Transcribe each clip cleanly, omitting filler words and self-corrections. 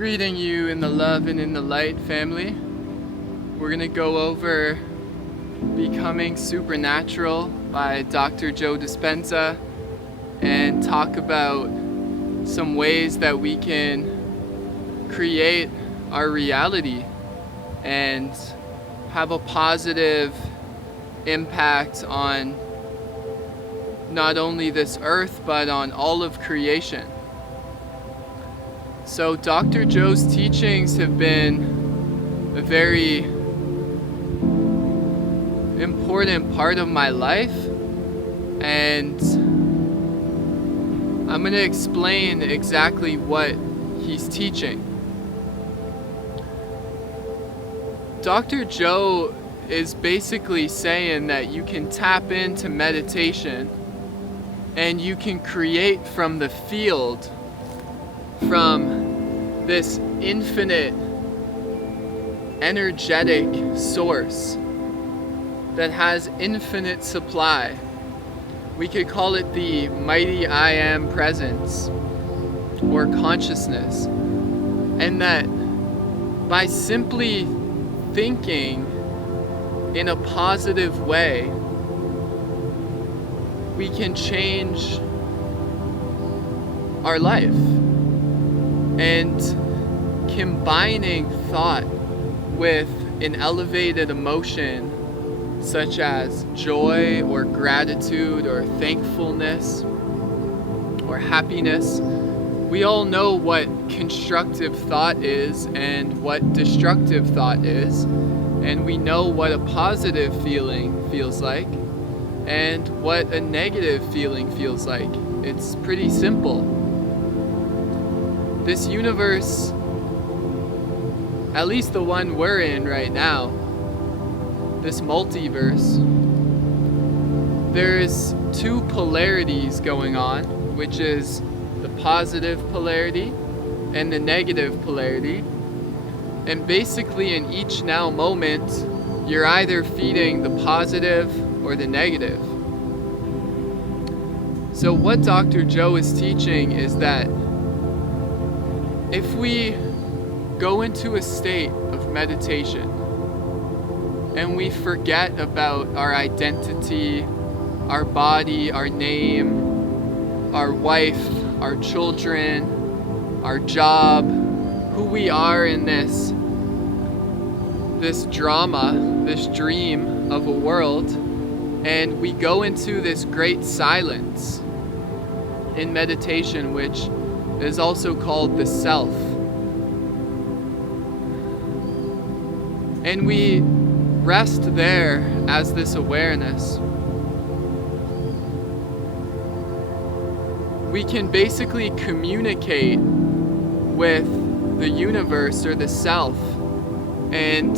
Greeting you in the love and in the light, family. We're going to go over Becoming Supernatural by Dr. Joe Dispenza and talk about some ways that we can create our reality and have a positive impact on not only this earth but on all of creation. So Dr. Joe's teachings have been a very important part of my life, and I'm going to explain exactly what he's teaching. Dr. Joe is basically saying that you can tap into meditation and you can create from the field, from this infinite energetic source that has infinite supply. We could call it the mighty I am presence or consciousness. And that by simply thinking in a positive way, we can change our life. And combining thought with an elevated emotion such as joy or gratitude or thankfulness or happiness. We all know what constructive thought is and what destructive thought is, and we know what a positive feeling feels like and what a negative feeling feels like. It's pretty simple. This universe, at least the one we're in right now, this multiverse, there's two polarities going on, which is the positive polarity and the negative polarity. And basically in each now moment, you're either feeding the positive or the negative. So what Dr. Joe is teaching is that if we go into a state of meditation and we forget about our identity, our body, our name, our wife, our children, our job, who we are in this drama, this dream of a world, and we go into this great silence in meditation, which is also called the self. And we rest there as this awareness. We can basically communicate with the universe or the self, and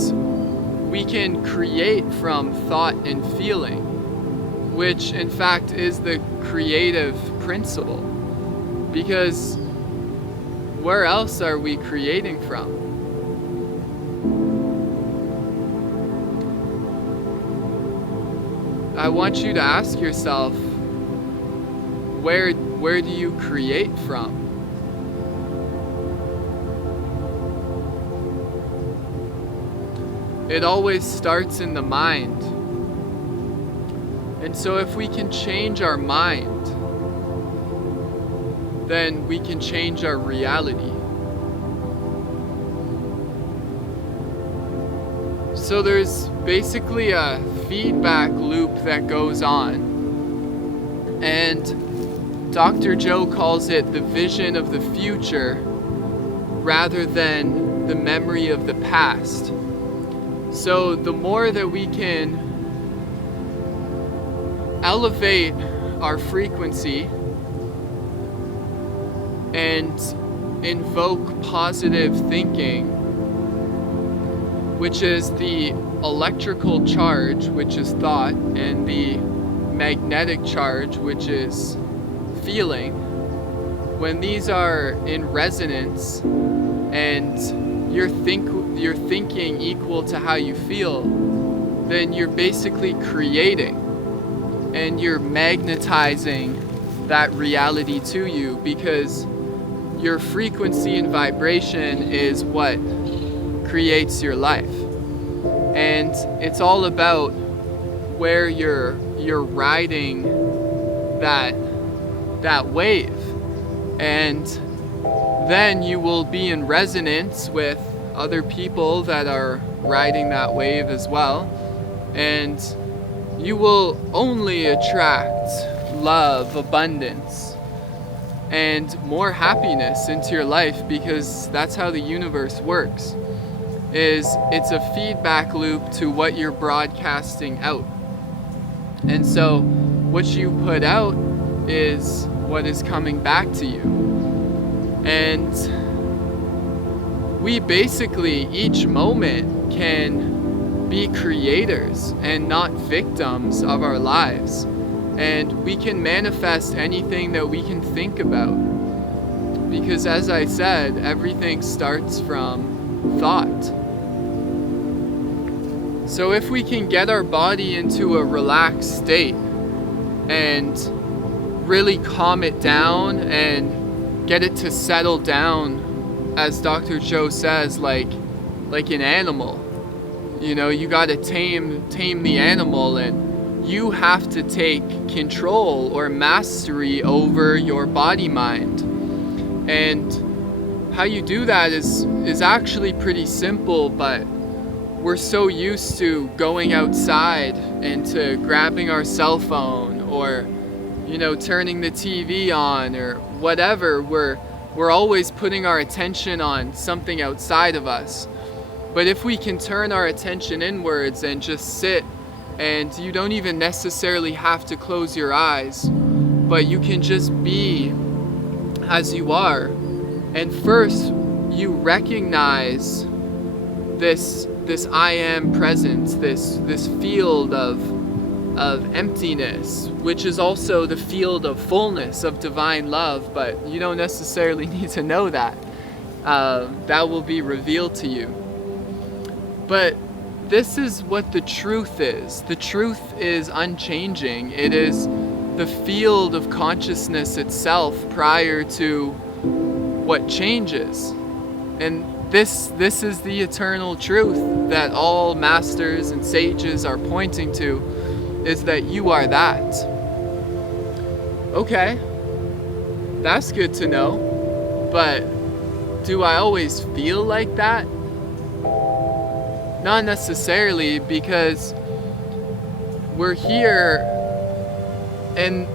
we can create from thought and feeling, which in fact is the creative principle. Because where else are we creating from? I want you to ask yourself, where do you create from? It always starts in the mind. And so if we can change our mind, then we can change our reality. So there's basically a feedback loop that goes on, and Dr. Joe calls it the vision of the future rather than the memory of the past. So the more that we can elevate our frequency and invoke positive thinking, which is the electrical charge, which is thought, and the magnetic charge, which is feeling, when these are in resonance and you're thinking equal to how you feel, then you're basically creating and you're magnetizing that reality to you, because your frequency and vibration is what creates your life. And it's all about where you're riding that wave. And then you will be in resonance with other people that are riding that wave as well. And you will only attract love, abundance, and more happiness into your life, because that's how the universe works. It's a feedback loop to what you're broadcasting out. And so what you put out is what is coming back to you. And we basically, each moment, can be creators and not victims of our lives. And we can manifest anything that we can think about. Because as I said, everything starts from thought. So if we can get our body into a relaxed state and really calm it down and get it to settle down, as Dr. Joe says, like an animal. You know, you gotta tame the animal, and you have to take control or mastery over your body mind. And how you do that is actually pretty simple, but we're so used to going outside and to grabbing our cell phone, or, you know, turning the TV on, or whatever. We're always putting our attention on something outside of us. But if we can turn our attention inwards and just sit, and you don't even necessarily have to close your eyes, but you can just be as you are. And first you recognize this I am presence, this field of emptiness, which is also the field of fullness, of divine love, but you don't necessarily need to know that. That will be revealed to you. But this is what the truth is. The truth is unchanging. It is the field of consciousness itself prior to what changes. And this is the eternal truth that all masters and sages are pointing to, is that you are that. Okay, that's good to know, but do I always feel like that? Not necessarily, because we're here and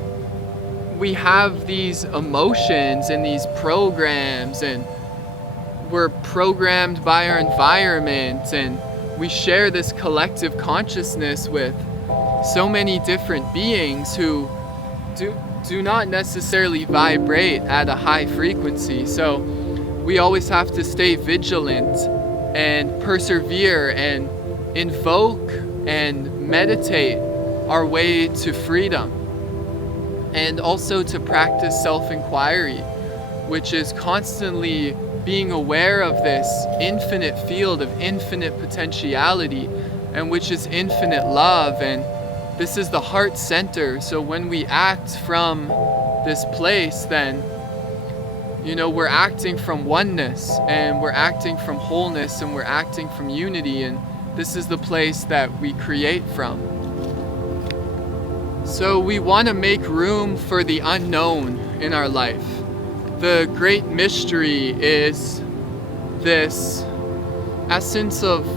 we have these emotions and these programs, and we're programmed by our environment, and we share this collective consciousness with so many different beings who do not necessarily vibrate at a high frequency. So we always have to stay vigilant and persevere and invoke and meditate our way to freedom, and also to practice self-inquiry, which is constantly being aware of this infinite field of infinite potentiality, and which is infinite love. And this is the heart center. So when we act from this place, then, you know, we're acting from oneness, and we're acting from wholeness, and we're acting from unity, and this is the place that we create from. So we want to make room for the unknown in our life. The great mystery is this essence of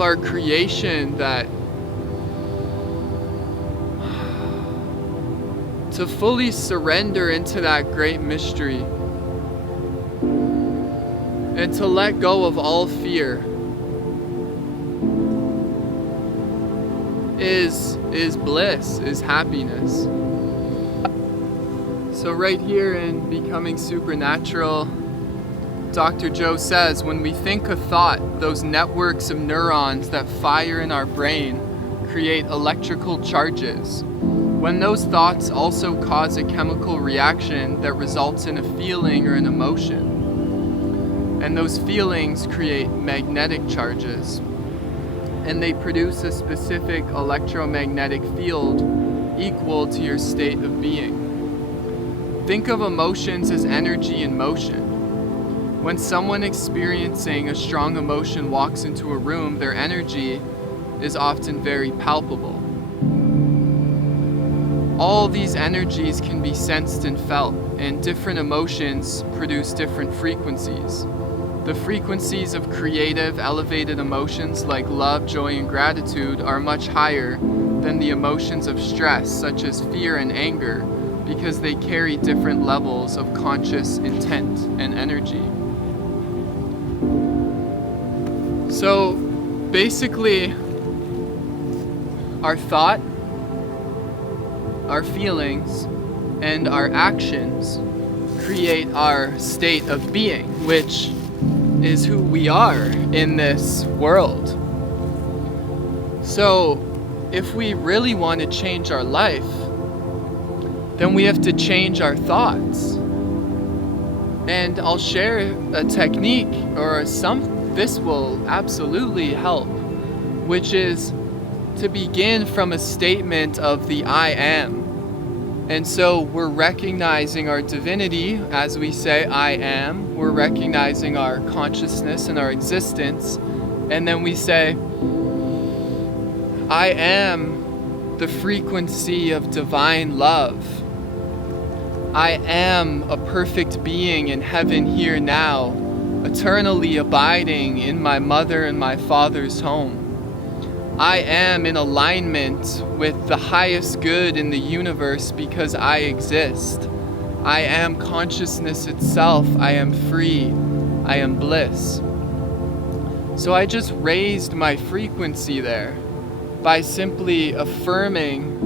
our creation, that to fully surrender into that great mystery and to let go of all fear is bliss, is happiness. So right here in Becoming Supernatural, Dr. Joe says, when we think a thought, those networks of neurons that fire in our brain create electrical charges. When those thoughts also cause a chemical reaction that results in a feeling or an emotion. And those feelings create magnetic charges. And they produce a specific electromagnetic field equal to your state of being. Think of emotions as energy in motion. When someone experiencing a strong emotion walks into a room, their energy is often very palpable. All these energies can be sensed and felt, and different emotions produce different frequencies. The frequencies of creative, elevated emotions like love, joy, and gratitude are much higher than the emotions of stress, such as fear and anger, because they carry different levels of conscious intent and energy. So basically, our thought, our feelings, and our actions create our state of being, which is who we are in this world. So if we really want to change our life, then we have to change our thoughts. And I'll share a technique this will absolutely help, which is to begin from a statement of the I am. And so we're recognizing our divinity as we say I am. We're recognizing our consciousness and our existence. And then we say, I am the frequency of divine love. I am a perfect being in heaven here now, eternally abiding in my mother and my father's home. I am in alignment with the highest good in the universe because I exist. I am consciousness itself. I am free. I am bliss. So I just raised my frequency there by simply affirming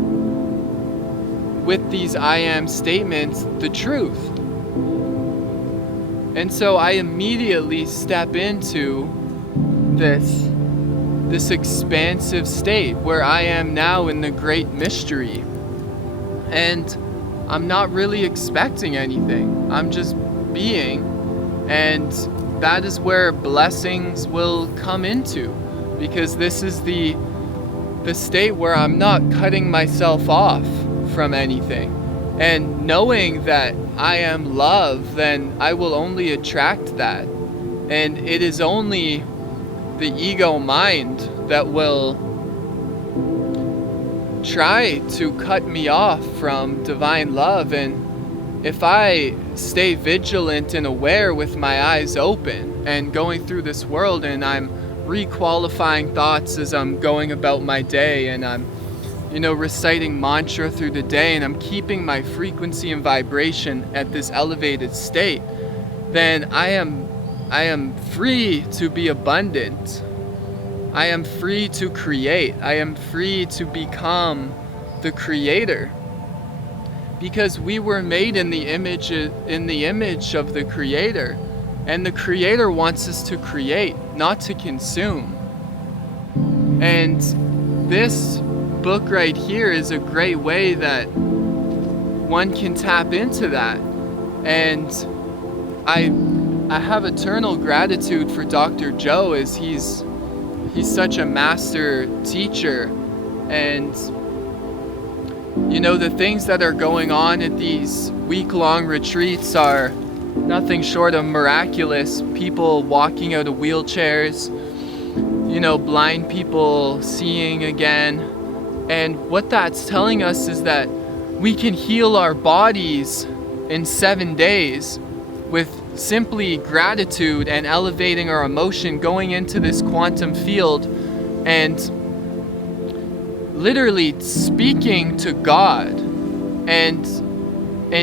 with these I am statements the truth. And so I immediately step into this expansive state where I am now in the great mystery. And I'm not really expecting anything. I'm just being. And that is where blessings will come into, because this is the state where I'm not cutting myself off from anything. And knowing that I am love, then I will only attract that. And it is only the ego mind that will try to cut me off from divine love. And if I stay vigilant and aware with my eyes open and going through this world, and I'm requalifying thoughts as I'm going about my day, and I'm reciting mantra through the day, and I'm keeping my frequency and vibration at this elevated state, then I am free to be abundant. I am free to create. I am free to become the creator. Because we were made in the image of the creator. And the creator wants us to create, not to consume. And this book right here is a great way that one can tap into that. And I have eternal gratitude for Dr. Joe, as he's such a master teacher. And the things that are going on at these week-long retreats are nothing short of miraculous. People walking out of wheelchairs, blind people seeing again. And what that's telling us is that we can heal our bodies in 7 days with simply gratitude and elevating our emotion, going into this quantum field and literally speaking to God and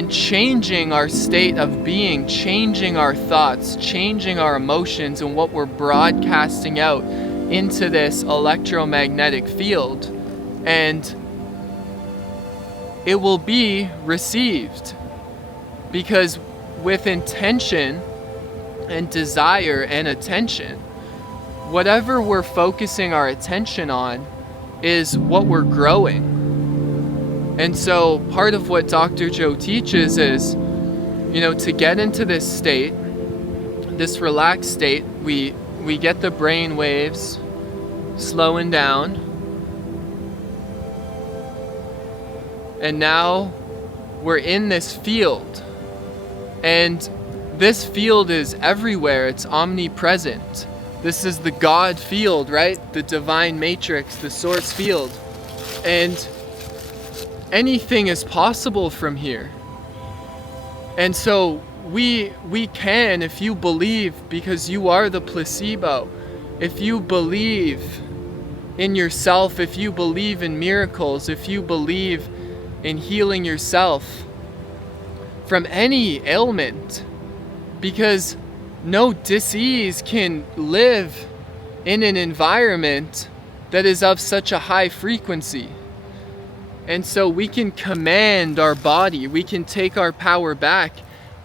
changing our state of being, changing our thoughts, changing our emotions, and what we're broadcasting out into this electromagnetic field. And it will be received, because with intention and desire and attention, whatever we're focusing our attention on is what we're growing. And so part of what Dr. Joe teaches is, to get into this state, this relaxed state, we get the brain waves slowing down. And now we're in this field. And this field is everywhere. It's omnipresent. This is the God field, right? The divine matrix, the source field. And anything is possible from here. And so we can, if you believe, because you are the placebo, if you believe in yourself, if you believe in miracles, if you believe in healing yourself from any ailment, because no disease can live in an environment that is of such a high frequency. And so we can command our body, we can take our power back,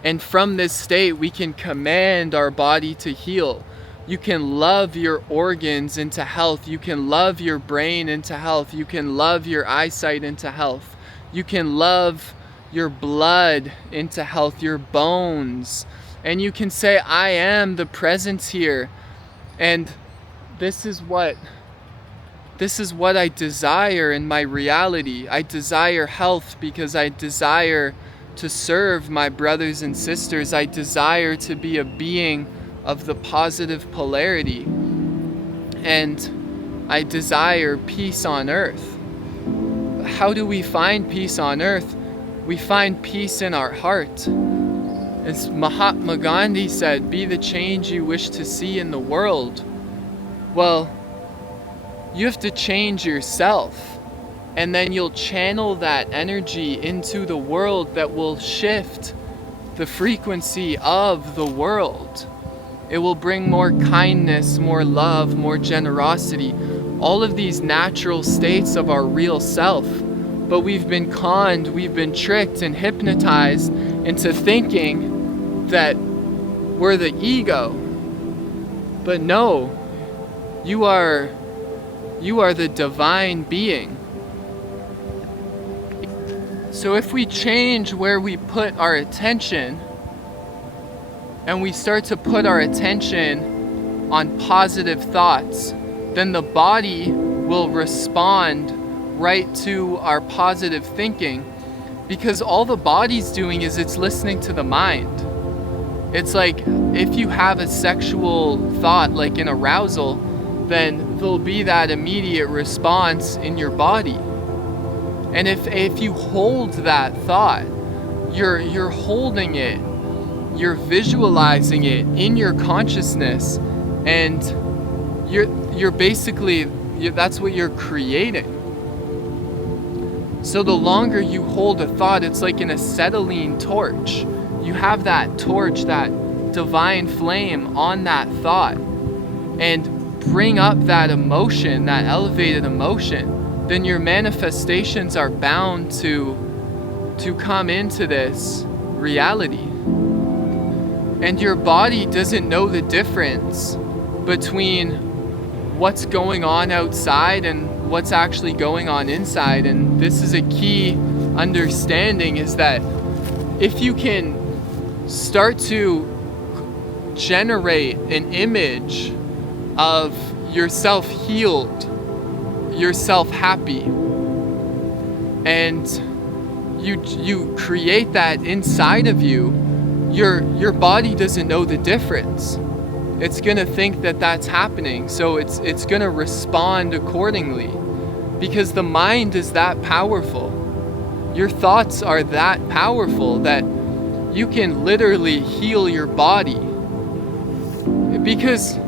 and from this state we can command our body to heal. You can love your organs into health, you can love your brain into health, you can love your eyesight into health, you can love your blood into health, your bones, and you can say, I am the presence here, and this is what I desire in my reality. I desire health because I desire to serve my brothers and sisters. I desire to be a being of the positive polarity, and I desire peace on earth. How do we find peace on earth? We find peace in our heart. As Mahatma Gandhi said, be the change you wish to see in the world. Well, you have to change yourself, and then you'll channel that energy into the world that will shift the frequency of the world. It will bring more kindness, more love, more generosity, all of these natural states of our real self. But we've been conned, we've been tricked and hypnotized into thinking that we're the ego. But no, you are the divine being. So if we change where we put our attention, and we start to put our attention on positive thoughts, then the body will respond right to our positive thinking, because all the body's doing is it's listening to the mind. It's like if you have a sexual thought, like an arousal, then there'll be that immediate response in your body. And if you hold that thought, you're holding it, you're visualizing it in your consciousness, and you're basically, that's what you're creating. So the longer you hold a thought, it's like an acetylene torch. You have that torch, that divine flame on that thought, and bring up that emotion, that elevated emotion, then your manifestations are bound to come into this reality. And your body doesn't know the difference between what's going on outside and what's actually going on inside. And this is a key understanding, is that if you can start to generate an image of yourself healed, yourself happy, and you create that inside of you, your body doesn't know the difference. It's gonna think that that's happening, so it's gonna respond accordingly, because the mind is that powerful. Your thoughts are that powerful that you can literally heal your body, because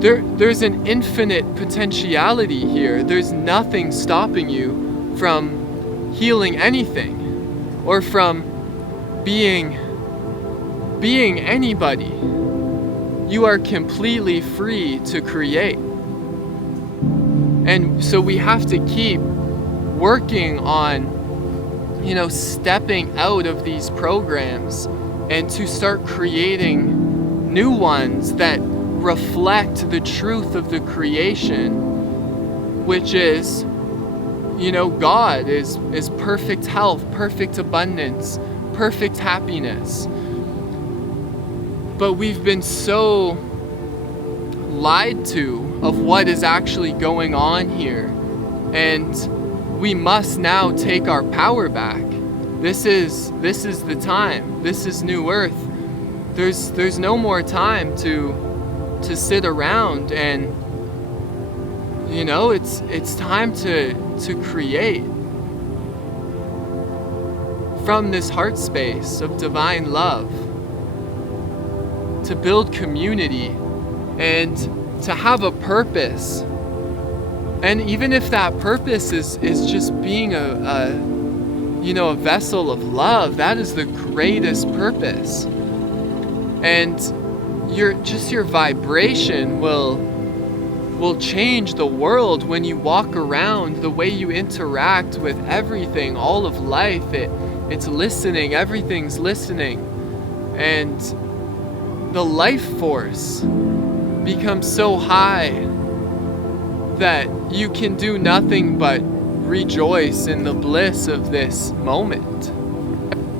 there's an infinite potentiality here. There's nothing stopping you from healing anything or from being anybody. You are completely free to create. And so we have to keep working on, stepping out of these programs and to start creating new ones that reflect the truth of the creation, which is, God is perfect health, perfect abundance, perfect happiness. But we've been so lied to of what is actually going on here, and we must now take our power back. This is the time. This is New Earth. there's no more time to sit around, and it's time to create from this heart space of divine love, to build community and to have a purpose. And even if that purpose is just being a vessel of love, that is the greatest purpose. And your vibration will change the world when you walk around. The way you interact with everything, all of life, it's listening, everything's listening. And the life force becomes so high that you can do nothing but rejoice in the bliss of this moment.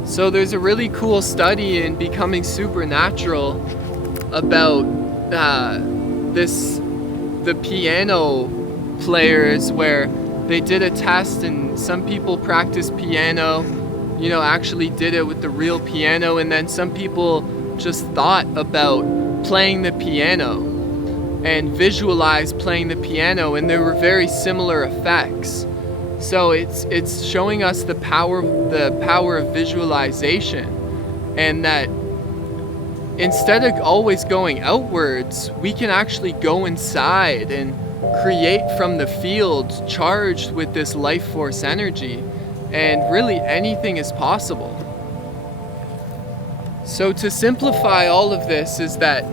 So there's a really cool study in Becoming Supernatural about the piano players, where they did a test, and some people practiced piano, actually did it with the real piano, and then some people just thought about playing the piano and visualized playing the piano, and there were very similar effects. So it's showing us the power of visualization, and that instead of always going outwards, we can actually go inside and create from the field charged with this life force energy, and really anything is possible. So to simplify all of this is that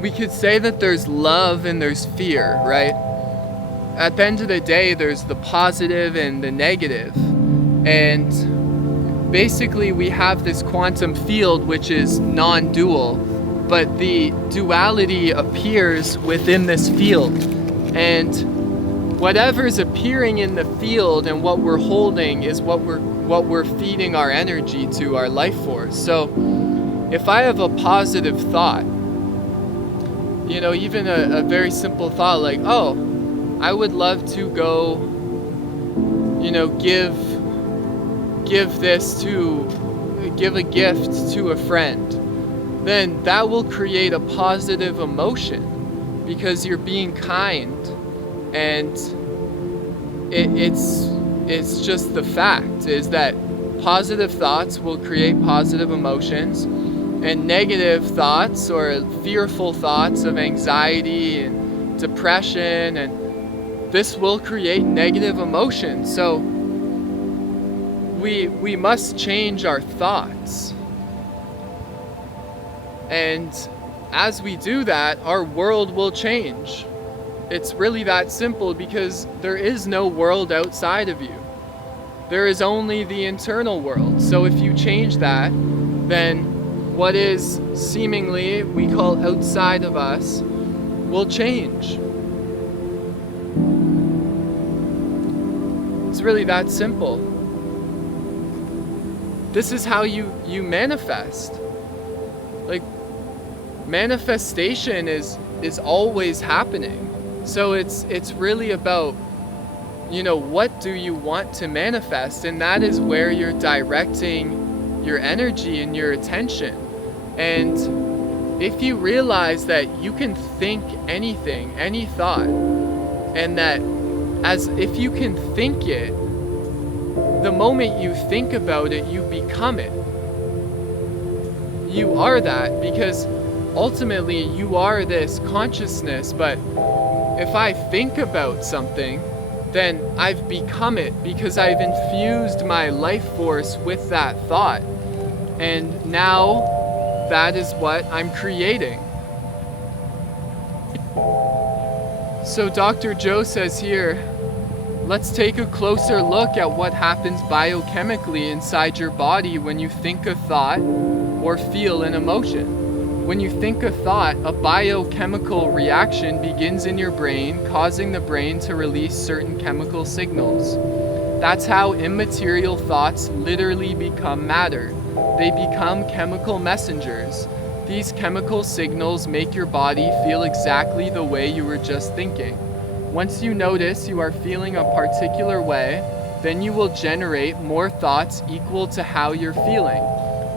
we could say that there's love and there's fear, right? At the end of the day, there's the positive and the negative. And basically we have this quantum field which is non-dual, but the duality appears within this field. And whatever's appearing in the field and what we're holding is what we're feeding our energy to, our life force. So if I have a positive thought, even a very simple thought like, oh, I would love to go, give a gift to a friend, then that will create a positive emotion because you're being kind, and it's just the fact is that positive thoughts will create positive emotions, and negative thoughts or fearful thoughts of anxiety and depression, and this will create negative emotions. So we must change our thoughts. And as we do that, our world will change. It's really that simple, because there is no world outside of you. There is only the internal world. So if you change that, then what is seemingly we call outside of us will change. It's really that simple. This is how you manifest. Like, manifestation is always happening. So it's really about, what do you want to manifest? And that is where you're directing your energy and your attention. And if you realize that you can think anything, any thought, and that as if you can think it, the moment you think about it, you become it. You are that, because ultimately you are this consciousness. But if I think about something, then I've become it, because I've infused my life force with that thought. And now that is what I'm creating. So Dr. Joe says here, let's take a closer look at what happens biochemically inside your body when you think a thought or feel an emotion. When you think a thought, a biochemical reaction begins in your brain, causing the brain to release certain chemical signals. That's how immaterial thoughts literally become matter. They become chemical messengers. These chemical signals make your body feel exactly the way you were just thinking. Once you notice you are feeling a particular way, then you will generate more thoughts equal to how you're feeling.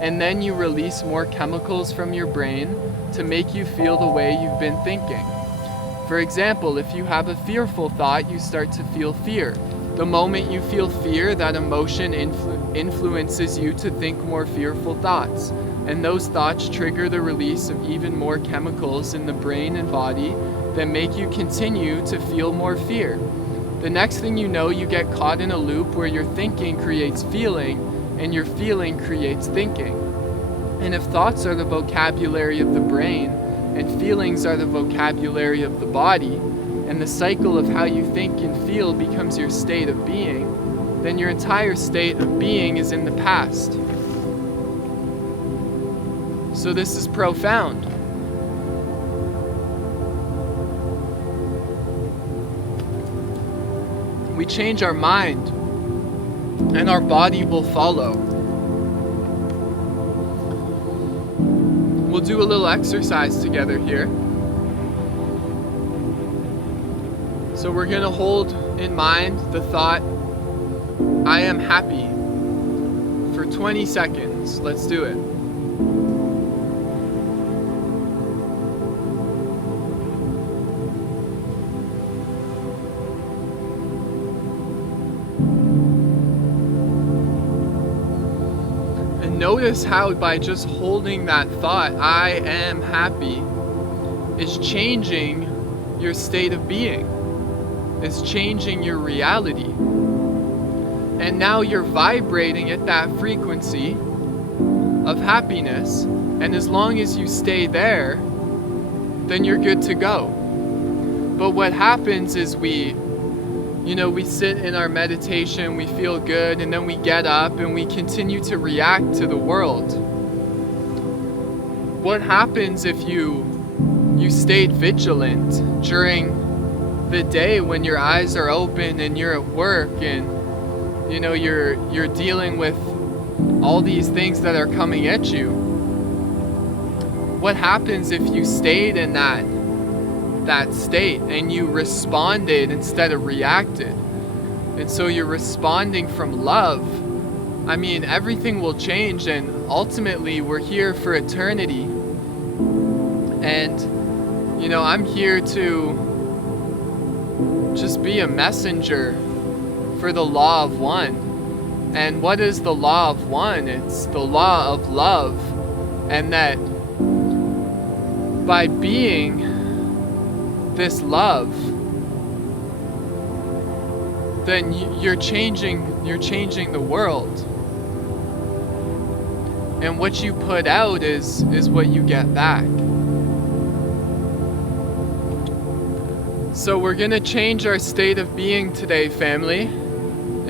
and then you release more chemicals from your brain to make you feel the way you've been thinking. For example, if you have a fearful thought, you start to feel fear. The moment you feel fear, that emotion influences you to think more fearful thoughts. And those thoughts trigger the release of even more chemicals in the brain and body that make you continue to feel more fear. The next thing you know, you get caught in a loop where your thinking creates feeling, and your feeling creates thinking. And if thoughts are the vocabulary of the brain, and feelings are the vocabulary of the body, and the cycle of how you think and feel becomes your state of being, then your entire state of being is in the past. So this is profound. We change our mind, and our body will follow. We'll do a little exercise together here. So we're going to hold in mind the thought, I am happy, for 20 seconds. Let's do it. Notice how by just holding that thought, I am happy, is changing your state of being, is changing your reality. And now you're vibrating at that frequency of happiness, and as long as you stay there, then you're good to go. But what happens is we sit in our meditation, we feel good, and then we get up and we continue to react to the world. What happens if you stayed vigilant during the day when your eyes are open and you're at work and you're dealing with all these things that are coming at you? What happens if you stayed in that state and you responded instead of reacted? And so you're responding from love. I mean, everything will change, and ultimately we're here for eternity. And I'm here to just be a messenger for the law of one. And what is the law of one? It's the law of love. And that by being this love, then you're changing the world. And what you put out is what you get back. So we're gonna change our state of being today, family.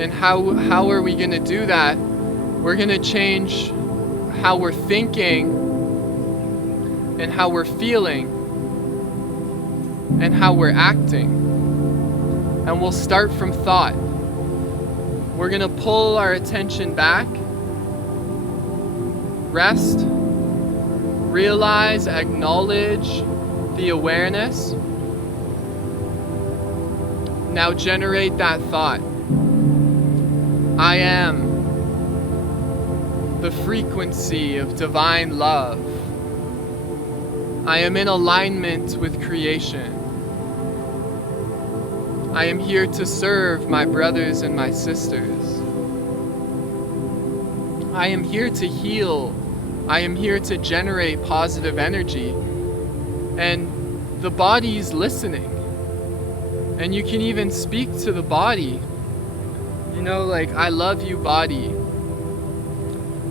And how are we gonna do that? We're gonna change how we're thinking and how we're feeling and how we're acting. And we'll start from thought. We're going to pull our attention back, rest, realize, acknowledge the awareness. Now generate that thought. I am the frequency of divine love. I am in alignment with creation. I am here to serve my brothers and my sisters. I am here to heal. I am here to generate positive energy. And the body is listening. And you can even speak to the body. Like, I love you, body.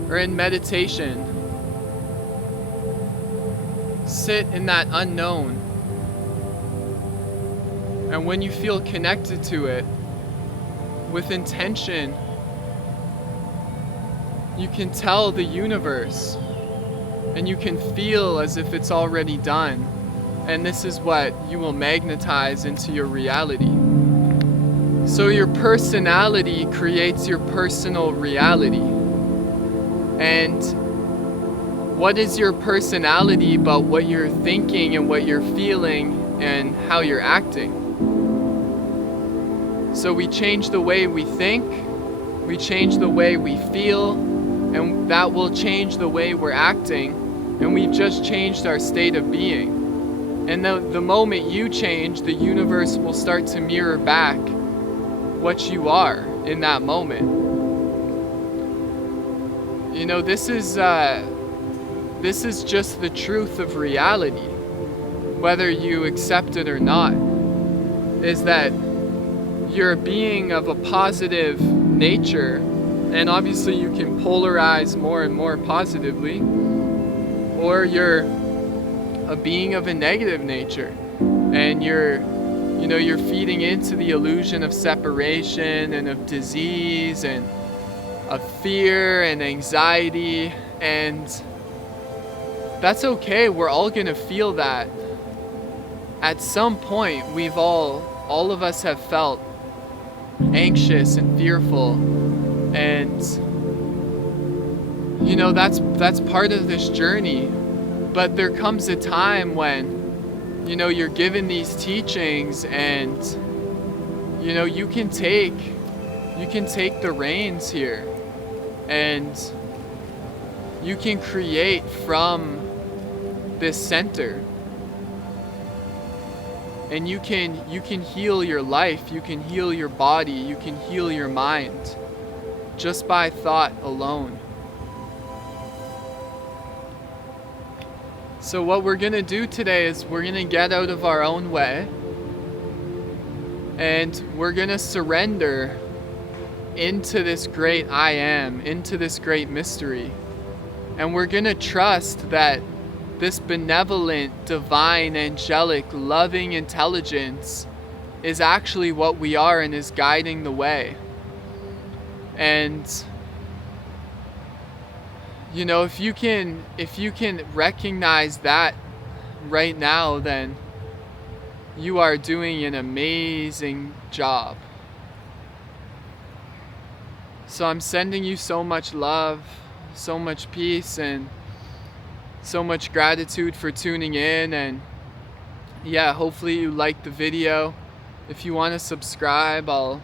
Or in meditation, sit in that unknown. And when you feel connected to it with intention, you can tell the universe and you can feel as if it's already done. And this is what you will magnetize into your reality. So your personality creates your personal reality. And what is your personality but what you're thinking and what you're feeling and how you're acting? So we change the way we think, we change the way we feel, and that will change the way we're acting, and we've just changed our state of being. And the moment you change, the universe will start to mirror back what you are in that moment. You know, this is just the truth of reality, whether you accept it or not, is that you're a being of a positive nature, and obviously you can polarize more and more positively, or you're a being of a negative nature, and you're feeding into the illusion of separation and of disease and of fear and anxiety, and that's okay. We're all gonna feel that. At some point, all of us have felt anxious and fearful, and you know, that's part of this journey. But there comes a time when, you know, you're given these teachings, and you know, you can take the reins here, and you can create from this center, and you can heal your life, you can heal your body, you can heal your mind just by thought alone. So what we're going to do today is we're going to get out of our own way, and we're going to surrender into this great I am, into this great mystery. And we're going to trust that this benevolent, divine, angelic, loving intelligence is actually what we are and is guiding the way. And you know, if you can recognize that right now, then you are doing an amazing job. So I'm sending you so much love, so much peace, and so much gratitude for tuning in. And yeah, hopefully you liked the video. If you want to subscribe, I'll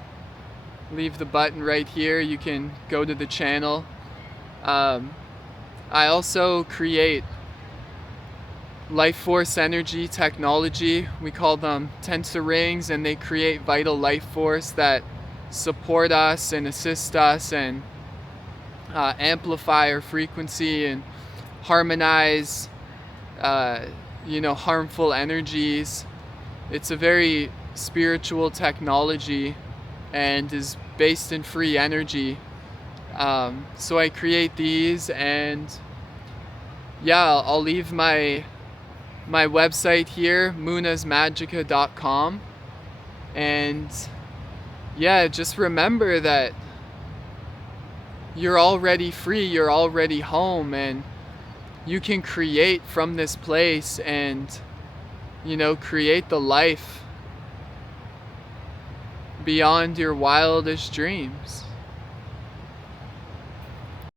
leave the button right here. You can go to the channel. I also create life force energy technology. We call them tensor rings, and they create vital life force that support us and assist us and amplify our frequency and harmonize harmful energies. It's a very spiritual technology and is based in free energy. So I create these, and yeah, I'll leave my website here, munasmagica.com. And yeah, just remember that you're already free, you're already home, and you can create from this place and, you know, create the life beyond your wildest dreams.